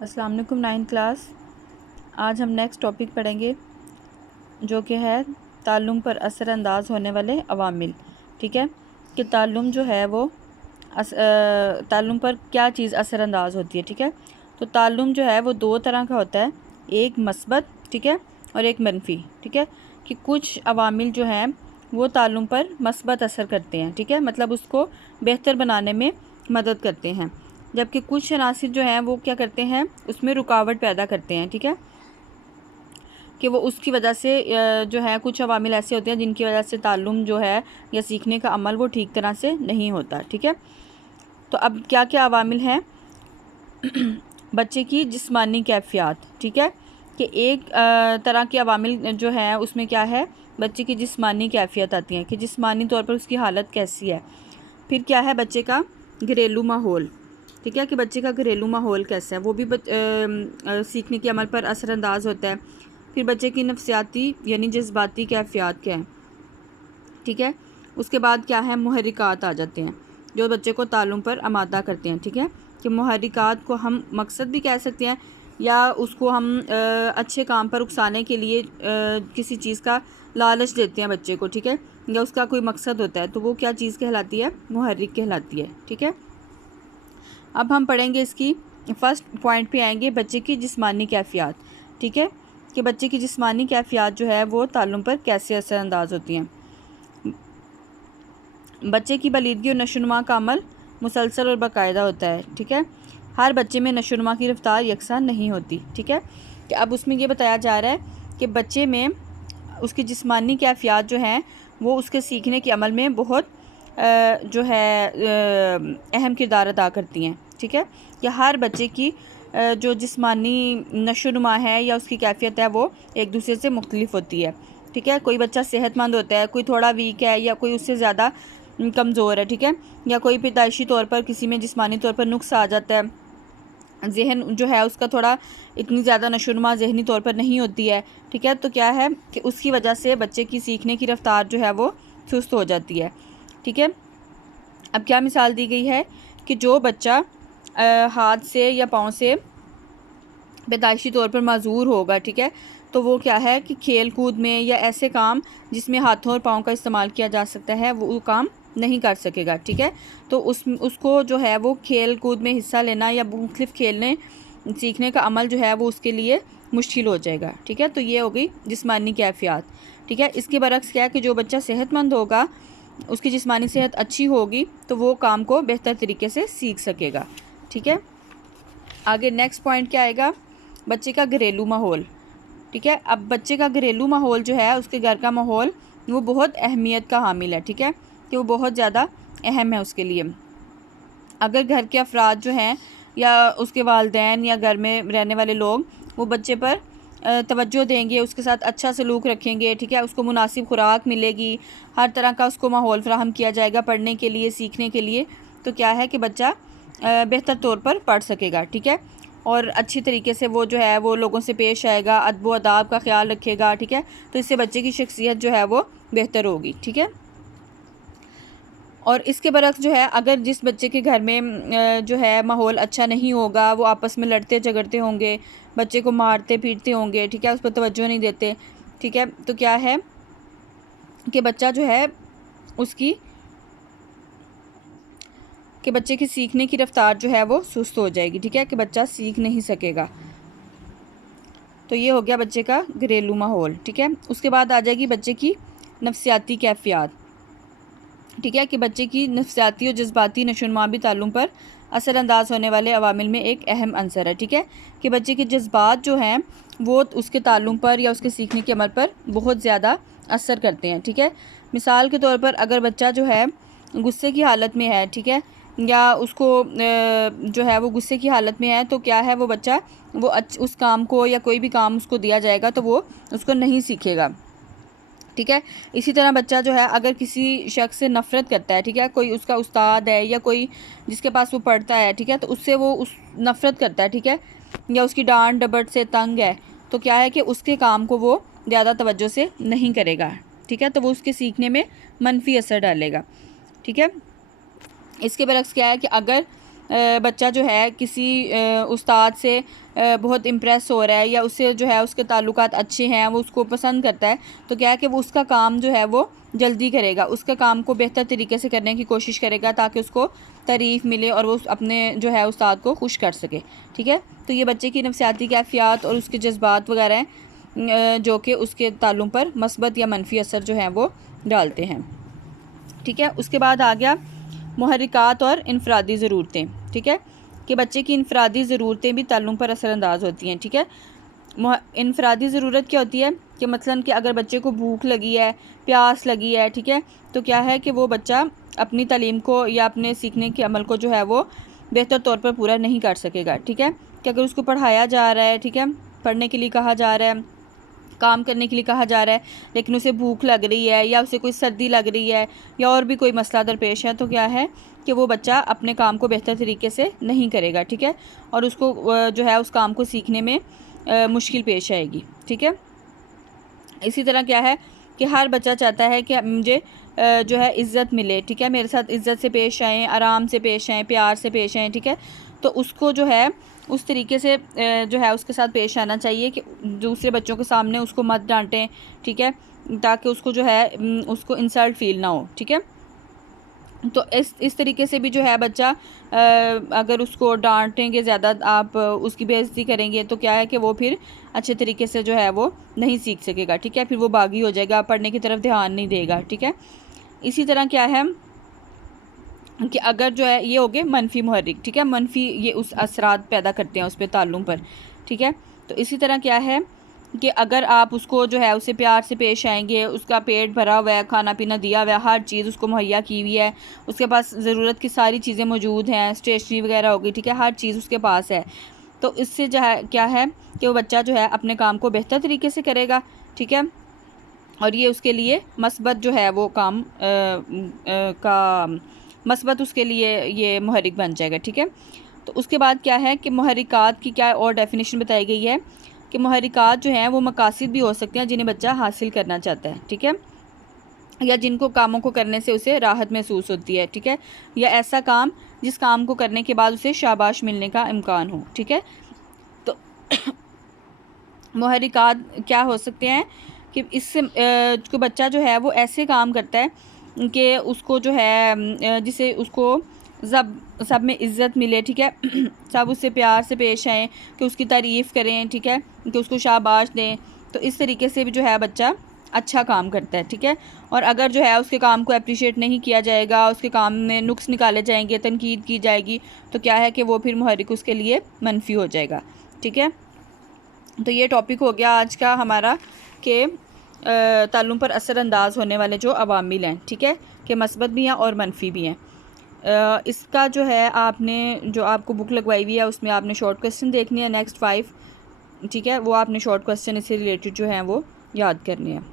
अस्सलाम वालेकुम 9th class. आज हम नेक्स्ट टॉपिक पढ़ेंगे जो कि है ताल्लुम पर असरअंदाज होने वाले अवामिल। ठीक है कि ताल्लुम जो है वो ताल्लुम पर क्या चीज़ असरअंदाज होती है। ठीक है, तो ताल्लुम जो है वो दो तरह का होता है, एक मस्बत, ठीक है, और एक मनफी। ठीक है, कि कुछ अवामिल जो हैं वो ताल्लुम पर मस्बत असर करते हैं, ठीक है, मतलब उसको बेहतर बनाने में मदद करते हैं, जबकि कुछ अनासिर जो हैं वो क्या करते हैं, उसमें रुकावट पैदा करते हैं। ठीक है, कि वो उसकी वजह से जो है कुछ अवामिल ऐसे होते हैं जिनकी वजह से ताल्लुम जो है या सीखने का अमल वो ठीक तरह से नहीं होता। ठीक है, तो अब क्या क्या अवामिल हैं बच्चे की जिस्मानी कैफियत। ठीक है, कि एक तरह के अवामिल जो है उसमें क्या है, बच्चे की जिस्मानी कैफियत आती है कि जिस्मानी तौर पर उसकी हालत कैसी है। फिर क्या है, बच्चे का घरेलू माहौल। ठीक है, कि बच्चे का घरेलू माहौल कैसा है वो भी सीखने के अमल पर असरअंदाज होता है। फिर बच्चे की नफ्सियाती यानी जज्बाती कैफियत क्या है। ठीक है, उसके बाद क्या है, मुहर्रिकात आ जाते हैं जो बच्चे को ताल्लुम पर आमादा करते हैं। ठीक है, कि मुहर्रिकात को हम मकसद भी कह सकते हैं या उसको हम अच्छे काम पर उकसाने के लिए किसी चीज़ का लालच देते हैं बच्चे को। ठीक है, या उसका कोई मकसद होता है, तो वो क्या चीज़ कहलाती है, मुहर्रिक कहलाती है। ठीक है, अब हम पढ़ेंगे इसकी फर्स्ट पॉइंट पे आएंगे, बच्चे की जिस्मानी कैफियत। ठीक है, कि बच्चे की जिस्मानी कैफियत जो है वो ताल्लुम पर कैसे असरअंदाज होती हैं। बच्चे की बलीदगी और नशोनुमा का अमल मुसलसल और बाकायदा होता है। ठीक है, हर बच्चे में नशोनुमा की रफ्तार यकसान नहीं होती। ठीक है, कि अब उसमें ये बताया जा रहा है कि बच्चे में उसकी जिस्मानी कैफियत जो हैं वो उसके सीखने के अमल में बहुत जो है अहम किरदार अदा करती हैं। ठीक है, कि हर बच्चे की जो जिस्मानी नशोनुमा है या उसकी कैफियत है वो एक दूसरे से मुख्तलिफ होती है। ठीक है, कोई बच्चा सेहतमंद होता है, कोई थोड़ा वीक है या कोई उससे ज़्यादा कमज़ोर है। ठीक है, या कोई पैदाइशी तौर पर किसी में जिस्मानी तौर पर नुक्स आ जाता है, जहन जो है उसका थोड़ा इतनी ज़्यादा नशोनुमा जहनी तौर पर नहीं होती है। ठीक है, तो क्या है कि उसकी वजह से बच्चे की सीखने की रफ्तार जो है वो सुस्त हो जाती है। ठीक है, अब क्या मिसाल दी गई है कि जो बच्चा हाथ से या पाँव से पैदाइशी तौर पर माजूर होगा, ठीक है, तो वो क्या है कि खेल कूद में या ऐसे काम जिसमें हाथों और पाँव का इस्तेमाल किया जा सकता है वो काम नहीं कर सकेगा। ठीक है, तो उसको जो है वो खेल कूद में हिस्सा लेना या मुख्तलिफ खेलने सीखने का अमल जो है वो उसके लिए मुश्किल हो जाएगा। ठीक है, तो ये हो गई जिस्मानी कैफियत। ठीक है, इसके बरक्स क्या है कि जो बच्चा सेहतमंद होगा, उसकी जिस्मानी सेहत अच्छी होगी, तो वो काम को बेहतर तरीके से सीख सकेगा। ठीक है, आगे नेक्स्ट पॉइंट क्या आएगा, बच्चे का घरेलू माहौल। ठीक है, अब बच्चे का घरेलू माहौल जो है उसके घर का माहौल वो बहुत अहमियत का हामिल है। ठीक है, कि वो बहुत ज़्यादा अहम है उसके लिए। अगर घर के अफराद जो हैं या उसके वालिदैन या घर में रहने वाले लोग वो बच्चे पर तवज्जो देंगे, उसके साथ अच्छा सलूक रखेंगे, ठीक है, उसको मुनासिब खुराक मिलेगी, हर तरह का उसको माहौल फ़राहम किया जाएगा पढ़ने के लिए, सीखने के लिए, तो क्या है कि बच्चा बेहतर तौर पर पढ़ सकेगा। ठीक है, और अच्छी तरीके से वो जो है वो लोगों से पेश आएगा, अदब व अदाब का ख्याल रखेगा। ठीक है, तो इससे बच्चे की शख्सियत जो है वो बेहतर होगी। ठीक है, और इसके बरक्स जो है अगर जिस बच्चे के घर में जो है माहौल अच्छा नहीं होगा, वो आपस में लड़ते झगड़ते होंगे, बच्चे को मारते पीटते होंगे, ठीक है, उस पर तवज्जो नहीं देते, ठीक है, तो क्या है कि बच्चा जो है उसकी कि बच्चे की सीखने की रफ्तार जो है वो सुस्त हो जाएगी। ठीक है, कि बच्चा सीख नहीं सकेगा। तो ये हो गया बच्चे का घरेलू माहौल। ठीक है, उसके बाद आ जाएगी बच्चे की नफ्सियाती कैफियत। ठीक है, कि बच्चे की नफ्सियाती और जज्बाती नशोनुमा भी ताल्लुम पर असरअंदाज होने वाले अवामिल में एक अहम अंसर है। ठीक है, कि बच्चे के जज्बात जो हैं वो उसके ताल्लुम पर या उसके सीखने के अमल पर बहुत ज़्यादा असर करते हैं। ठीक है, मिसाल के तौर पर अगर बच्चा जो है गुस्से की हालत में है, ठीक है, या उसको जो है वो गुस्से की हालत में है, तो क्या है वो बच्चा वो उस काम को या कोई भी काम उसको दिया जाएगा तो वो उसको नहीं सीखेगा। ठीक है, इसी तरह बच्चा जो है अगर किसी शख्स से नफ़रत करता है, ठीक है, कोई उसका उस्ताद है या कोई जिसके पास वो पढ़ता है, ठीक है, तो उससे वो उस नफ़रत करता है, ठीक है, या उसकी डांट डपट से तंग है, तो क्या है कि उसके काम को वो ज़्यादा तवज्जो से नहीं करेगा। ठीक है, तो वो उसके सीखने में मनफी असर डालेगा। ठीक है, इसके बरक्स क्या है कि अगर बच्चा जो है किसी उस्ताद से बहुत इम्प्रेस हो रहा है या उससे जो है उसके ताल्लुकात अच्छे हैं, वो उसको पसंद करता है, तो क्या है कि वो उसका काम जो है वो जल्दी करेगा, उसका काम को बेहतर तरीके से करने की कोशिश करेगा ताकि उसको तारीफ़ मिले और वो अपने जो है उस्ताद को खुश कर सके। ठीक है, तो ये बच्चे की नफसियाती कैफियत और उसके जज्बात वगैरह हैं जो कि उसके ताल्लुम पर मस्बत या मनफी असर जो है वो डालते हैं। ठीक है, उसके बाद आ गया मुहर्रिकात और इनफरादी ज़रूरतें। ठीक है, कि बच्चे की इनफरादी ज़रूरतें भी ताल्लुम पर असरअंदाज होती हैं। ठीक है, इनफरादी ज़रूरत क्या होती है कि मसलन कि अगर बच्चे को भूख लगी है, प्यास लगी है, ठीक है, तो क्या है कि वो बच्चा अपनी तालीम को या अपने सीखने के अमल को जो है वो बेहतर तौर पर पूरा नहीं कर सकेगा। ठीक है, कि अगर उसको पढ़ाया जा रहा है, ठीक है, पढ़ने के लिए कहा जा रहा है, काम करने के लिए कहा जा रहा है, लेकिन उसे भूख लग रही है या उसे कोई सर्दी लग रही है या और भी कोई मसला दरपेश है, तो क्या है कि वो बच्चा अपने काम को बेहतर तरीके से नहीं करेगा। ठीक है, और उसको जो है उस काम को सीखने में मुश्किल पेश आएगी। ठीक है, इसी तरह क्या है कि हर बच्चा चाहता है कि मुझे जो है इज़्ज़त मिले। ठीक है, मेरे साथ इज़्ज़त से पेश आएँ, आराम से पेश आएँ, प्यार से पेश आएँ। ठीक है, तो उसको जो है उस तरीके से जो है उसके साथ पेश आना चाहिए कि दूसरे बच्चों के सामने उसको मत डांटें। ठीक है, ताकि उसको जो है उसको इंसल्ट फील ना हो। ठीक है, तो इस तरीके से भी जो है बच्चा अगर उसको डांटेंगे ज़्यादा, आप उसकी बेइज्जती करेंगे, तो क्या है कि वो फिर अच्छे तरीके से जो है वो नहीं सीख सकेगा। ठीक है, फिर वो बागी हो जाएगा, पढ़ने की तरफ ध्यान नहीं देगा। ठीक है, इसी तरह क्या है कि अगर जो है ये हो गए मनफी मुहर्रिक। ठीक है, मनफी ये उस असरात पैदा करते हैं उस पर ताल्लुम पर। ठीक है, तो इसी तरह क्या है कि अगर आप उसको जो है उससे प्यार से पेश आएंगे, उसका पेट भरा हुआ है, खाना पीना दिया हुआ है, हर चीज़ उसको मुहैया की हुई है, उसके पास ज़रूरत की सारी चीज़ें मौजूद हैं, स्टेशनरी वगैरह होगी, ठीक है, हर चीज़ उसके पास है, तो इससे जो है क्या है कि वो बच्चा जो है अपने काम को बेहतर तरीके से करेगा। ठीक है, और ये उसके लिए मस्बत जो है वो काम का मस्बत उसके लिए ये मुहर्रिक बन जाएगा। ठीक है, तो उसके बाद क्या है कि मुहर्रिकात की क्या और डेफिनेशन बताई गई है कि मुहर्रिकात जो हैं वो मकासिद भी हो सकते हैं जिन्हें बच्चा हासिल करना चाहता है। ठीक है, या जिनको कामों को करने से उसे राहत महसूस होती है। ठीक है, या ऐसा काम जिस काम को करने के बाद उसे शाबाश मिलने का इम्कान हो। ठीक है, तो मुहर्रिकात क्या हो सकते हैं कि इससे जो बच्चा जो है वो ऐसे काम करता है कि उसको जो है जिसे उसको सब में इज़्ज़त मिले। ठीक है, सब उससे प्यार से पेश आएँ, कि उसकी तारीफ़ करें। ठीक है, कि उसको शाबाश दें, तो इस तरीके से भी जो है बच्चा अच्छा काम करता है। ठीक है, और अगर जो है उसके काम को अप्रिशिएट नहीं किया जाएगा, उसके काम में नुक्स निकाले जाएंगे, तनकीद की जाएगी, तो क्या है कि वो फिर मुहर्रिक उसके लिए मनफी हो जाएगा। ठीक है, तो ये टॉपिक हो गया आज का हमारा कि ताल्लुम पर असरअंदाज होने वाले जो अवामिल हैं। ठीक है, कि मस्बत भी हैं और मनफी भी हैं। इसका जो है आपने जो आपको बुक लगवाई हुई है उसमें आपने शॉर्ट क्वेश्चन देखने हैं नेक्स्ट 5। ठीक है, वो आपने शॉर्ट क्वेश्चन इससे रिलेटेड जो हैं वो याद करने हैं।